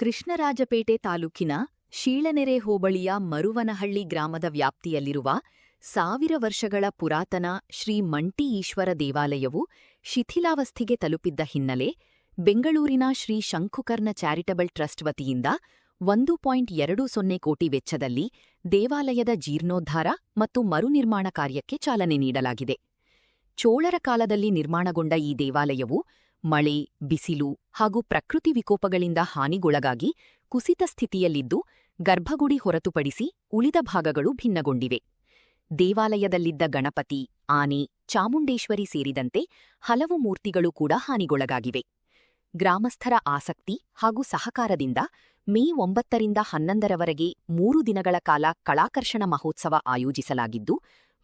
ಕೃಷ್ಣರಾಜಪೇಟೆ ತಾಲೂಕಿನ ಶೀಳನೆರೆ ಹೋಬಳಿಯ ಮರುವನಹಳ್ಳಿ ಗ್ರಾಮದ ವ್ಯಾಪ್ತಿಯಲ್ಲಿರುವ 1000 ವರ್ಷಗಳ ಪುರಾತನ ಶ್ರೀ ಮಂಟಿ ಈಶ್ವರ ದೇವಾಲಯವು ಶಿಥಿಲಾವಸ್ಥೆಗೆ ತಲುಪಿದ್ದ ಹಿನ್ನೆಲೆ ಬೆಂಗಳೂರಿನ ಶ್ರೀ ಶಂಕುಕರ್ಣ ಚಾರಿಟಬಲ್ ಟ್ರಸ್ಟ್ ವತಿಯಿಂದ 1.20 ಕೋಟಿ ವೆಚ್ಚದಲ್ಲಿ ದೇವಾಲಯದ ಜೀರ್ಣೋದ್ಧಾರ ಮತ್ತು ಮರುನಿರ್ಮಾಣ ಕಾರ್ಯಕ್ಕೆ ಚಾಲನೆ ನೀಡಲಾಗಿದೆ. ಚೋಳರ ಕಾಲದಲ್ಲಿ ನಿರ್ಮಾಣಗೊಂಡ ಈ ದೇವಾಲಯವು ಮಳೆ, ಬಿಸಿಲು ಹಾಗೂ ಪ್ರಕೃತಿ ವಿಕೋಪಗಳಿಂದ ಹಾನಿಗೊಳಗಾಗಿ ಕುಸಿತ ಸ್ಥಿತಿಯಲ್ಲಿದ್ದು, ಗರ್ಭಗುಡಿ ಹೊರತುಪಡಿಸಿ ಉಳಿದ ಭಾಗಗಳು ಭಿನ್ನಗೊಂಡಿವೆ. ದೇವಾಲಯದಲ್ಲಿದ್ದ ಗಣಪತಿ, ಆನೆ, ಚಾಮುಂಡೇಶ್ವರಿ ಸೇರಿದಂತೆ ಹಲವು ಮೂರ್ತಿಗಳು ಕೂಡ ಹಾನಿಗೊಳಗಾಗಿವೆ. ಗ್ರಾಮಸ್ಥರ ಆಸಕ್ತಿ ಹಾಗೂ ಸಹಕಾರದಿಂದ ಮೇ 9 ರಿಂದ 11ರವರೆಗೆ 3 ದಿನಗಳ ಕಾಲ ಕಳಾಕರ್ಷಣ ಮಹೋತ್ಸವ ಆಯೋಜಿಸಲಾಗಿದ್ದು,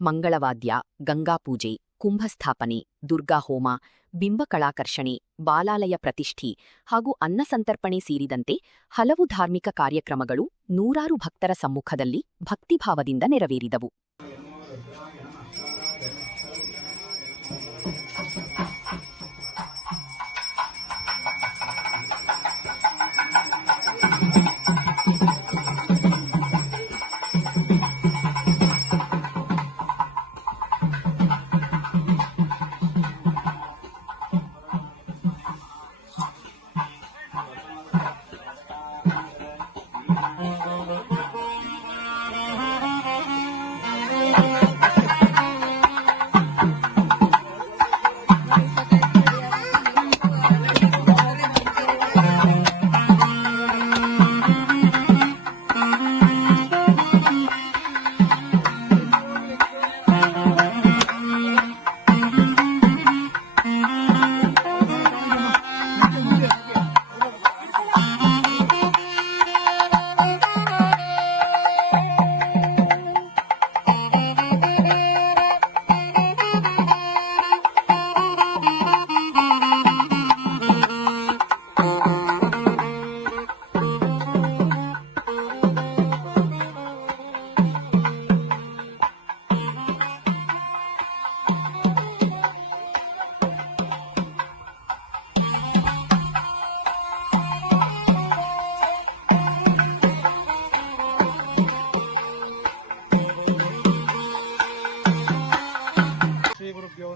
ಮಂಗಳವಾದ್ಯ, ಗಂಗಾಪೂಜೆ, ಕುಂಭಸ್ಥಾಪನೆ, ದುರ್ಗಾಹೋಮ, ಬಿಂಬಕಳಾಕರ್ಷಣೆ, ಬಾಲಾಲಯ ಪ್ರತಿಷ್ಠೆ ಹಾಗೂ ಅನ್ನಸಂತರ್ಪಣೆ ಸೇರಿದಂತೆ ಹಲವು ಧಾರ್ಮಿಕ ಕಾರ್ಯಕ್ರಮಗಳು ನೂರಾರು ಭಕ್ತರ ಸಮ್ಮುಖದಲ್ಲಿ ಭಕ್ತಿಭಾವದಿಂದ ನೆರವೇರಿದವು.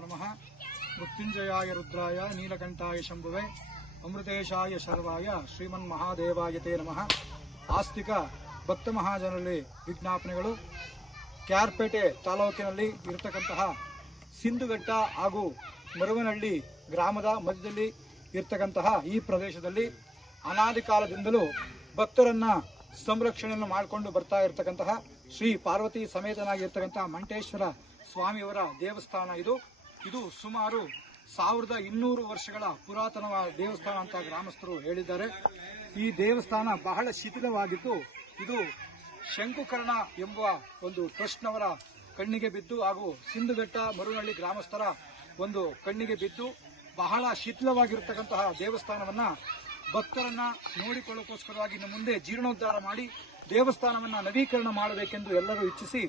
नमः मृत्युंजयाय रुद्राय नीलकंठाय शंभुवे अमृतेशाय शर्वाय श्रीमन्महादेवाय ते नमः. ಆಸ್ತಿಕ ಭಕ್ತ ಮಹಾಜನರಲ್ಲಿ ವಿಜ್ಞಾಪನೆಗಳು. ಕ್ಯಾರ್ಪೇಟೆ ತಾಲೂಕಿನಲ್ಲಿ ಇರತಕ್ಕಂತಹ ಸಿಂಧುಘಟ್ಟ ಹಾಗೂ ಮರುವನಹಳ್ಳಿ ಗ್ರಾಮದ ಮಧ್ಯದಲ್ಲಿ ಇರತಕ್ಕಂತಹ ಈ ಪ್ರದೇಶದಲ್ಲಿ ಅನಾದಿ ಕಾಲದಿಂದಲೂ ಭಕ್ತರನ್ನ ಸಂರಕ್ಷಣೆಯನ್ನು ಮಾಡಿಕೊಂಡು ಬರ್ತಾ ಇರತಕ್ಕಂತಹ ಶ್ರೀ ಪಾರ್ವತಿ ಸಮೇತನಾಗಿರ್ತಕ್ಕಂತಹ ಮಂಟೇಶ್ವರ ಸ್ವಾಮಿಯವರ ದೇವಸ್ಥಾನ ಇದು ಸುಮಾರು 1200 ವರ್ಷಗಳ ಪುರಾತನವಾದ ದೇವಸ್ಥಾನ ಅಂತ ಗ್ರಾಮಸ್ಥರು ಹೇಳಿದ್ದಾರೆ. ಈ ದೇವಸ್ಥಾನ ಬಹಳ ಶಿಥಿಲವಾಗಿದ್ದು, ಇದು ಶಂಕುಕರ್ಣ ಎಂಬುವ ಒಂದು ಟ್ರಸ್ಟ್ನವರ ಕಣ್ಣಿಗೆ ಬಿದ್ದು ಹಾಗೂ ಸಿಂಧುಘಟ್ಟ ಮರುನಹಳ್ಳಿ ಗ್ರಾಮಸ್ಥರ ಒಂದು ಕಣ್ಣಿಗೆ ಬಿದ್ದು ಬಹಳ ಶಿಥಿಲವಾಗಿರತಕ್ಕಂತಹ ದೇವಸ್ಥಾನವನ್ನ ಭಕ್ತರನ್ನ ನೋಡಿಕೊಳ್ಳೋಕೋಸ್ಕರವಾಗಿ ಇನ್ನು ಮುಂದೆ ಜೀರ್ಣೋದ್ಧಾರ ಮಾಡಿ ದೇವಸ್ಥಾನವನ್ನ ನವೀಕರಣ ಮಾಡಬೇಕೆಂದು ಎಲ್ಲರೂ ಇಚ್ಛಿಸಿ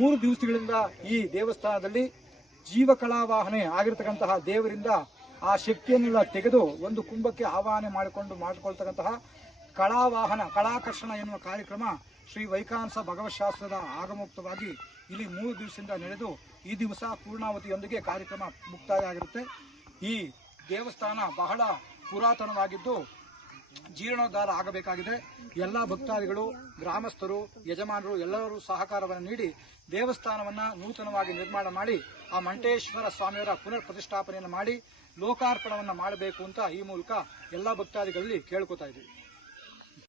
3 ದಿವಸಗಳಿಂದ ಈ ದೇವಸ್ಥಾನದಲ್ಲಿ ಜೀವಕಲಾವಾಹನೆ ಆಗಿರತಕ್ಕಂತಹ ದೇವರಿಂದ ಆ ಶಕ್ತಿಯನ್ನೆಲ್ಲ ತೆಗೆದು ಒಂದು ಕುಂಭಕ್ಕೆ ಆವಾಹನೆ ಮಾಡಿಕೊಳ್ತಕ್ಕಂತಹ ಕಳಾಕರ್ಷಣ ಎನ್ನುವ ಕಾರ್ಯಕ್ರಮ ಶ್ರೀ ವೈಕಾನಸ ಭಗವತ್ಶಾಸ್ತ್ರದ ಆಗಮೋಕ್ತವಾಗಿ ಇಲ್ಲಿ 3 ದಿವಸದಿಂದ ನಡೆದು ಈ ದಿವಸ ಪೂರ್ಣಾವತಿಯೊಂದಿಗೆ ಕಾರ್ಯಕ್ರಮ ಮುಕ್ತಾಯ ಆಗಿರುತ್ತೆ. ಈ ದೇವಸ್ಥಾನ ಬಹಳ ಪುರಾತನವಾಗಿದ್ದು ಜೀರ್ಣೋದ್ಧಾರ ಆಗಬೇಕಾಗಿದೆ. ಎಲ್ಲ ಭಕ್ತಾದಿಗಳು, ಗ್ರಾಮಸ್ಥರು, ಯಜಮಾನರು ಎಲ್ಲರೂ ಸಹಕಾರವನ್ನು ನೀಡಿ ದೇವಸ್ಥಾನವನ್ನ ನೂತನವಾಗಿ ನಿರ್ಮಾಣ ಮಾಡಿ ಆ ಮಂಟೇಶ್ವರ ಸ್ವಾಮಿಯವರ ಪುನರ್ ಪ್ರತಿಷ್ಠಾಪನೆಯನ್ನು ಮಾಡಿ ಲೋಕಾರ್ಪಣವನ್ನು ಮಾಡಬೇಕು ಅಂತ ಈ ಮೂಲಕ ಎಲ್ಲ ಭಕ್ತಾದಿಗಳಲ್ಲಿ ಕೇಳ್ಕೊತಾ ಇದ್ದೀವಿ.